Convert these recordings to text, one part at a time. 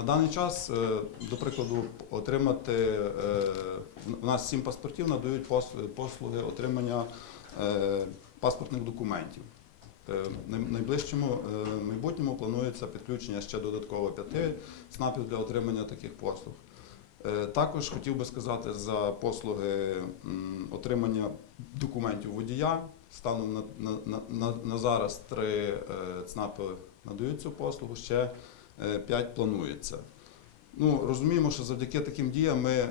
На даний час, е, до прикладу, отримати е, у нас сім паспортів надають послуги отримання е, паспортних документів. Е, В найближчому е, майбутньому планується підключення ще додатково п'яти ЦНАПів для отримання таких послуг. Е, Також хотів би сказати за послуги отримання документів водія. Станом на, на, на, на, зараз три е, ЦНАПи надають цю послугу, ще е, п'ять планується. Ну, розуміємо, що завдяки таким діям ми е,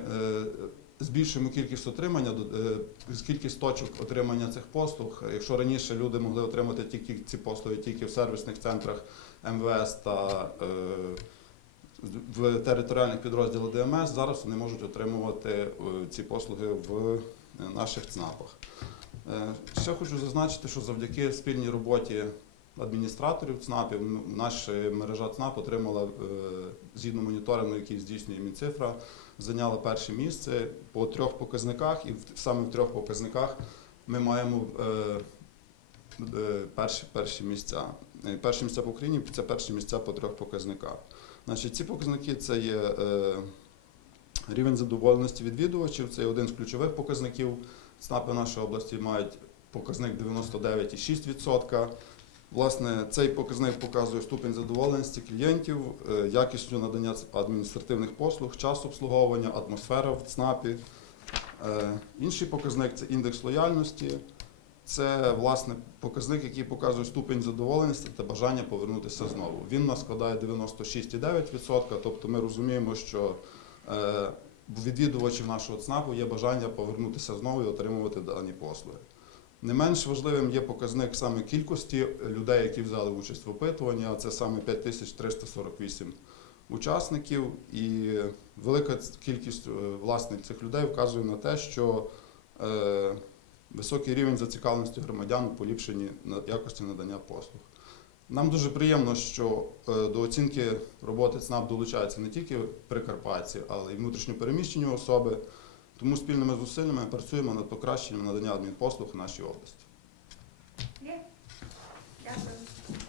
збільшуємо кількість отримання, е, кількість точок отримання цих послуг. Якщо раніше люди могли отримати тільки ці послуги тільки в сервісних центрах МВС та е, в територіальних підрозділах ДМС, зараз вони можуть отримувати ці послуги в наших ЦНАПах. Ще хочу зазначити, що завдяки спільній роботі адміністраторів ЦНАПів м, наша мережа ЦНАП отримала е, згідно моніторингу, який здійснює Мінцифра, зайняла перше місце по трьох показниках, і саме в трьох показниках ми маємо е, е, перші, перші місця. Перші місця по Україні це перші місця по трьох показниках. Значить, ці показники це є рівень задоволеності відвідувачів, це є один з ключових показників. ЦНАПи нашої області мають показник 99,6%. Власне, цей показник показує ступінь задоволеності клієнтів, е, якістю надання адміністративних послуг, час обслуговування, атмосфера в ЦНАПі. Е, Інший показник це індекс лояльності. Це власне показник, який показує ступінь задоволеності та бажання повернутися знову. Він нас складає 96,9%, тобто ми розуміємо, що е, відвідувачів нашого ЦНАПу є бажання повернутися знову і отримувати дані послуги. Не менш важливим є показник саме кількості людей, які взяли участь в опитуванні, а це саме 5348 учасників. І велика кількість е, власне цих людей вказує на те, що е, високий рівень зацікавленості громадян у поліпшенні якості надання послуг. Нам дуже приємно, що е, до оцінки роботи ЦНАП долучаються не тільки прикарпатці, але й внутрішньопереміщені особи. Тому спільними зусиллями працюємо над покращенням надання адмінпослуг в нашій області. Дякую.